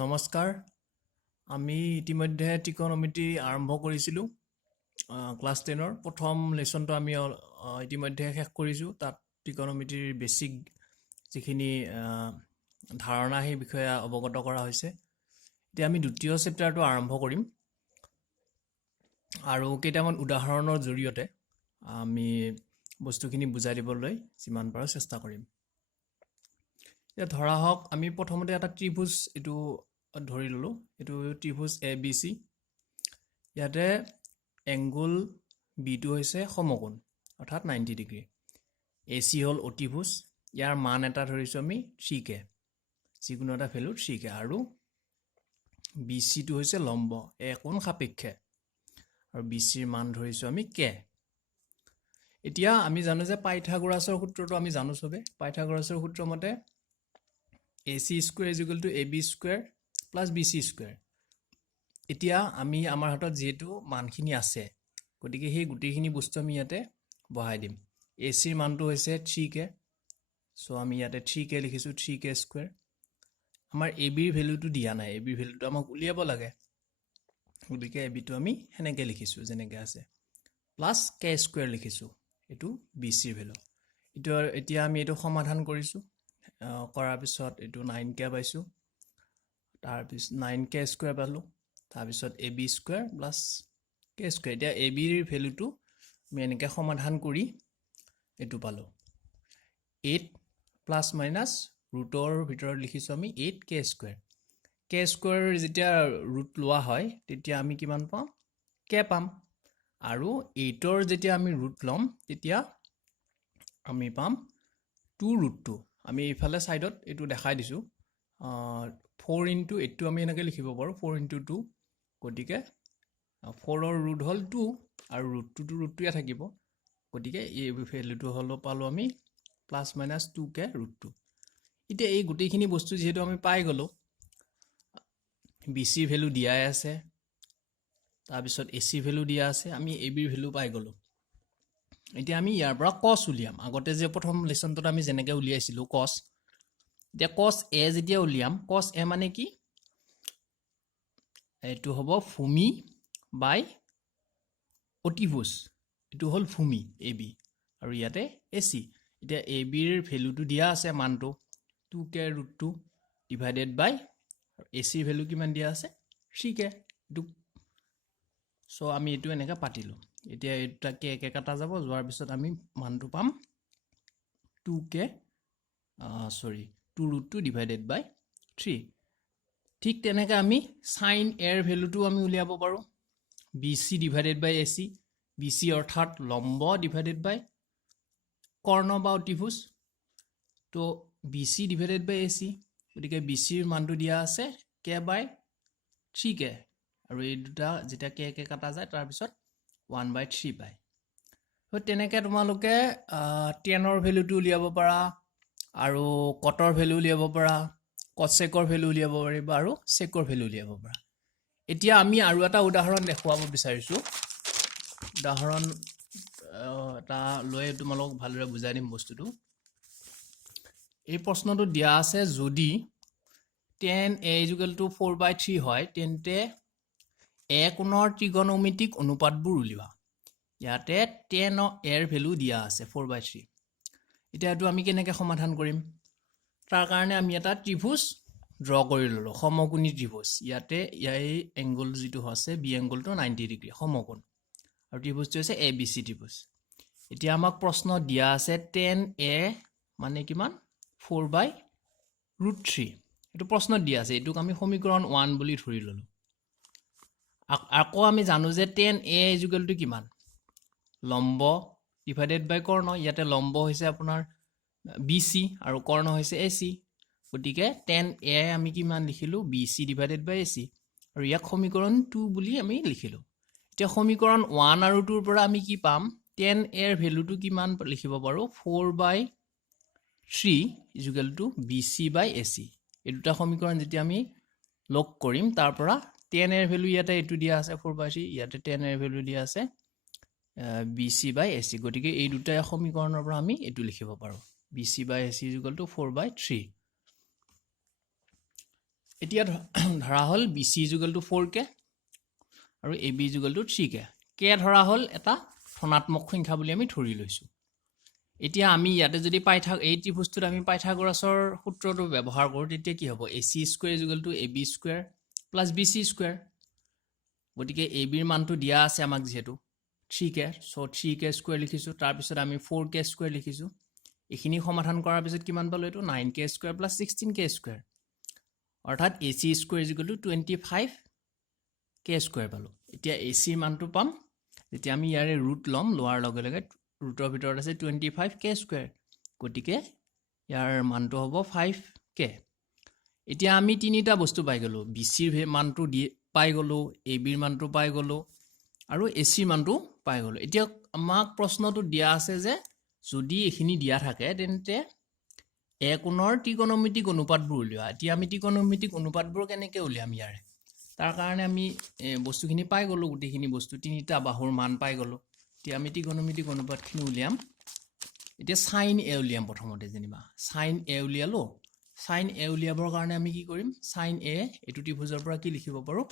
নমস্কাৰ আমি ইতিমধ্যে ত্ৰিকোণমিতি আৰম্ভ কৰিছিলোঁ ক্লাছ 10ৰ প্ৰথম লেসনটো আমি ইতিমধ্যে শেষ কৰিছোঁ তাত ত্ৰিকোণমিতিৰ বেসিক যিখিনি ধাৰণা সেই বিষয়ে অৱগত কৰা হৈছে এতিয়া আমি দ্বিতীয় চেপ্টাৰটো আৰম্ভ কৰিম আৰু কেইটামান উদাহৰণৰ জৰিয়তে আমি বস্তুখিনি বুজাই দিবলৈ যিমান পাৰো চেষ্টা কৰিম এতিয়া ধৰা হওক আমি প্ৰথমতে এটা ত্ৰিভুজ এটো ধৰি ললো এটো ত্ৰিভুজ ABC ইয়াতে এংগল B টো হৈছে সমকোণ অৰ্থাৎ 90 ডিগ্ৰী AC হল অতিভুজ ইয়াৰ মান এটা ধৰিছো আমি 3k যিকোনো এটা ভ্যালু 3k আৰু BC টো হৈছে লম্ব এ কোণ সাপেক্ষে আৰু BC ৰ মান ধৰিছো আমি k এতিয়া আমি জানো যে পাইথাগোৰাছৰ সূত্ৰটো আমি জানো সবে পাইথাগোৰাছৰ সূত্ৰ মতে AC square is equal to AB square plus BC square এতিয়া আমি আমাৰ হাতত যেটো মানখিনি আছে গতিকে সেই গুটিখিনি বস্তু আমি ইয়াতে বহাই দিম AC ৰ মানটো হৈছে 3k সো আমি ইয়াতে 3k লিখিছো 3k square আমাৰ AB ৰ ভ্যালুটো দিয়া নাই AB ৰ ভ্যালুটো আমাক উলিয়াব লাগে গতিকে AB টো আমি হেনেকে লিখিছো যেনেকে আছে প্লাস k square লিখিছো এটো BC ৰ ভ্যালু এতিয়া আমি এটো সমাধান কৰিছো কৰাৰ পিছত এটো 9k পাইছো তাৰ পিছত 9k স্কয়াৰ পালো তাৰ পিছত AB square plus k square এতিয়া AB ৰ ভ্যালুটো আমি এনেকে সমাধান কৰি এটো পালো 8 প্লাস মাইনাস ৰুটৰ ভিতৰত লিখিছো আমি 8k স্কয়াৰ k স্কয়াৰ যেতিয়া ৰুট লোৱা হয় তেতিয়া আমি কিমান পাম k পাম আৰু 8 ৰ যেতিয়া আমি ৰুট লম তেতিয়া আমি পাম 2 ৰুট 2 আমি ইফালে সাইডত এটো দেখাই দিছো 4 into 8 টো আমি এনেকে লিখিব পাৰো 4 into 2 গতিকে 4 ৰ ৰুট হল 2 আৰু ৰুট 2 টো ৰুট 2 থাকিব গতিকে এই ভ্যালুটো হলো পালো আমি প্লাস মাইনাস 2k ৰুট 2 এতিয়া এই গুটেখিনি বস্তু যেহেতু আমি পাই গলো BC ভ্যালু দিয়াই আছে তাৰ পিছত AC ভ্যালু দিয়া আছে আমি AB ভ্যালু পাই গলো এতিয়া আমি ইয়াৰ পৰা cos উলিয়াম আগতে যে প্ৰথম লেসনটোত আমি যেনেকে উলিয়াইছিলো cos এতিয়া cos A যেতিয়া উলিয়াম cos A মানে কি এটো হ'ব ভূমি বাই অতিভুজ এটো হল ভূমি AB আৰু ইয়াতে AC এতিয়া AB ৰ ভ্যালুটো দিয়া আছে মানটো 2k ৰুট 2 ডিভাইডেড বাই AC ৰ ভ্যালু কিমান দিয়া আছে 3k সো আমি এটো এনেকা পাতিলো এতিয়া এটা k k কাটা যাব যোৱাৰ পিছত আমি মানটো পাম 2k 2 ৰুট 2 ডিভাইডেড বাই 3 ঠিক তেনেকে আমি sin a ৰ ভ্যালুটো আমি উলিয়াব পাৰো BC ডিভাইডেড বাই AC BC অৰ্থাৎ লম্ব ডিভাইডেড বাই কৰ্ণ বা অতিভুজ তো BC ডিভাইডেড বাই AC গতিকে BC ৰ মানটো দিয়া আছে k বাই 3k আৰু এই দুটা যেটা k k কাটা যায় তাৰ পিছত 1/3 পায় তো তেনেকে তোমালোকে tan ৰ ভ্যালুটো উলিয়াব পাৰা আৰু cot ৰ ভ্যালু উলিয়াব পাৰা cosec ৰ ভ্যালু উলিয়াব পাৰিবা আৰু sec ৰ ভ্যালু উলিয়াব পাৰা এতিয়া আমি আৰু এটা উদাহৰণ দেখুৱাব বিচাৰিছো উদাহৰণ এটা লৈ তোমালোক ভালদৰে বুজাই দিম বস্তুটো এই প্ৰশ্নটো দিয়া আছে যদি tan a = 4/3 হয় তেন্তে a কোণৰ ত্ৰিকোণমিতিক অনুপাতবোৰ উলিওৱা ইয়াতে tan a ৰ ভ্যালু দিয়া আছে 4/3 এতিয়া এটো আমি কেনেকৈ সমাধান কৰিম তাৰ কাৰণে আমি এটা ত্ৰিভুজ ড্ৰ কৰি ললো সমকোণী ত্ৰিভুজ ইয়াতে এই এংগল যেটো আছে বি এংগলটো 90 ডিগ্ৰী সমকোণ আৰু ত্ৰিভুজটো হৈছে ABC ত্ৰিভুজ এতিয়া আমাক প্ৰশ্ন দিয়া আছে tan a মানে কিমান 4/√3 এটো প্ৰশ্ন দিয়া আছে এটোক আমি সমীকৰণ 1 বুলি ধৰি ললো আকৌ আমি জানো যে tan a = কিমান লম্ব ডিভাইডেড বাই কৰ্ণ ইয়াতে লম্ব হৈছে আপোনাৰ BC আৰু কৰ্ণ হৈছে AC গতিকে tan a আমি কিমান লিখিলো BC ডিভাইডেড বাই AC আৰু ইয়াক সমীকৰণ 2 বুলি আমি লিখিলো এতিয়া সমীকৰণ 1 আৰু 2 ৰ পৰা আমি কি পাম tan a ৰ ভ্যালুটো কিমান লিখিব পাৰো 4/3 = BC বাই AC এই দুটা সমীকৰণ যেতিয়া আমি লগ কৰিম তাৰ পৰা tan a ৰ ভ্যালু ইয়াতে এটো দিয়া আছে 4/3 ইয়াতে tan a ৰ ভ্যালু দিয়া আছে BC বাই AC গতিকে এই দুটা সমীকৰণৰ পৰা আমি এটো লিখিব পাৰো BC বাই AC = 4/3 এতিয়া ধৰা হ'ল BC is equal to 4K আৰু AB is equal to 3K. K ধৰা হ'ল এটা ধনাত্মক সংখ্যা বুলি আমি ধৰি লৈছোঁ। এতিয়া আমি ইয়াতে যদি এই ত্ৰিভুজটোত আমি পাইথাগোৰাছৰ সূত্ৰটো ব্যৱহাৰ কৰোঁ তেতিয়া কি হ'ব AC square is equal to AB square plus BC square. গতিকে AB ৰ মানটো দিয়া আছে আমাক যেহেতু 3K, so 3K square লিখিছোঁ, তাৰপিছত আমি 4K square লিখিছোঁ। এইখিনি সমাধান কৰাৰ পিছত কিমান পালোঁ এইটো 9K square plus 16K square, অৰ্থাৎ AC square is equal to 25K square পালোঁ। এতিয়া AC ৰ মানটো পাম যেতিয়া আমি ইয়াৰে ৰুট ল'ম, লোৱাৰ লগে লগে ৰুটৰ ভিতৰত আছে 25K square, গতিকে ইয়াৰ মানটো হ'ব 5K। এতিয়া আমি তিনিটা বস্তু পাই গ'লোঁ, BCৰ মানটো পাই গ'লোঁ, ABৰ মানটো পাই গ'লোঁ আৰু ACৰ মানটো পাই গ'লোঁ। এতিয়া আমাক প্ৰশ্নটো দিয়া আছে যে যদি এইখিনি দিয়া থাকে তেন্তে কোণৰ ত্ৰিকোণমিতিক অনুপাতবোৰ উলিওৱা। এতিয়া আমি ত্ৰিকোণমিতিক অনুপাতবোৰ কেনেকৈ উলিয়াম ইয়াৰে? তাৰ কাৰণে আমি বস্তুখিনি পাই গ'লোঁ, গোটেইখিনি বস্তু তিনিটা বাহুৰ মান পাই গ'লোঁ। এতিয়া আমি ত্ৰিকোণমিতিক অনুপাতখিনি উলিয়াম। এতিয়া sin A উলিয়াম প্ৰথমতে, যেনিবা sin A উলিয়ালোঁ। sin A উলিয়াবৰ কাৰণে আমি কি কৰিম? sin A এইটো ত্ৰিভুজৰ পৰা কি লিখিব পাৰোঁ?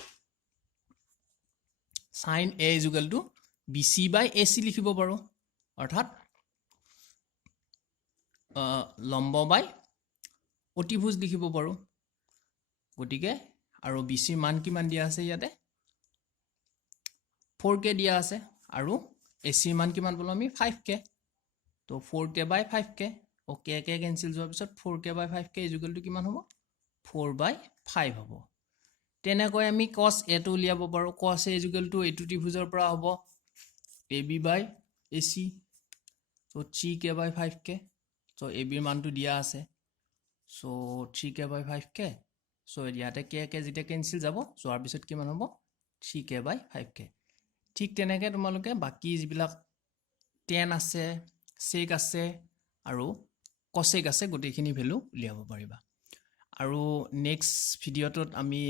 sin A is equal to BC by AC লিখিব পাৰোঁ, অৰ্থাৎ লম্ব বাই অতিভুজ লিখিব পাৰোঁ। গতিকে আৰু BCৰ মান কিমান দিয়া আছে ইয়াতে? 4K দিয়া আছে আৰু ACৰ মান কিমান পালোঁ আমি? 5K। তো 4K by 5K, K cancel যোৱাৰ পিছত 4K by 5K is equal to কিমান হ'ব? 4/5 হ'ব। তেনেকৈ আমি cos A টো উলিয়াব পাৰোঁ। cos A is equal to এইটো ত্ৰিভুজৰ পৰা হ'ব AB by AC, so 3K by 5K, so ABৰ মানটো দিয়া আছে, so 3K by 5K, so ইয়াতে K যেতিয়া কেঞ্চেল যাব, যোৱাৰ পিছত কিমান হ'ব? 3K by 5K। ঠিক তেনেকৈ তোমালোকে বাকী যিবিলাক tan আছে, sec আছে আৰু cosec আছে গোটেইখিনি ভেলু উলিয়াব পাৰিবা। আৰু নেক্সট ভিডিঅ'টোত আমি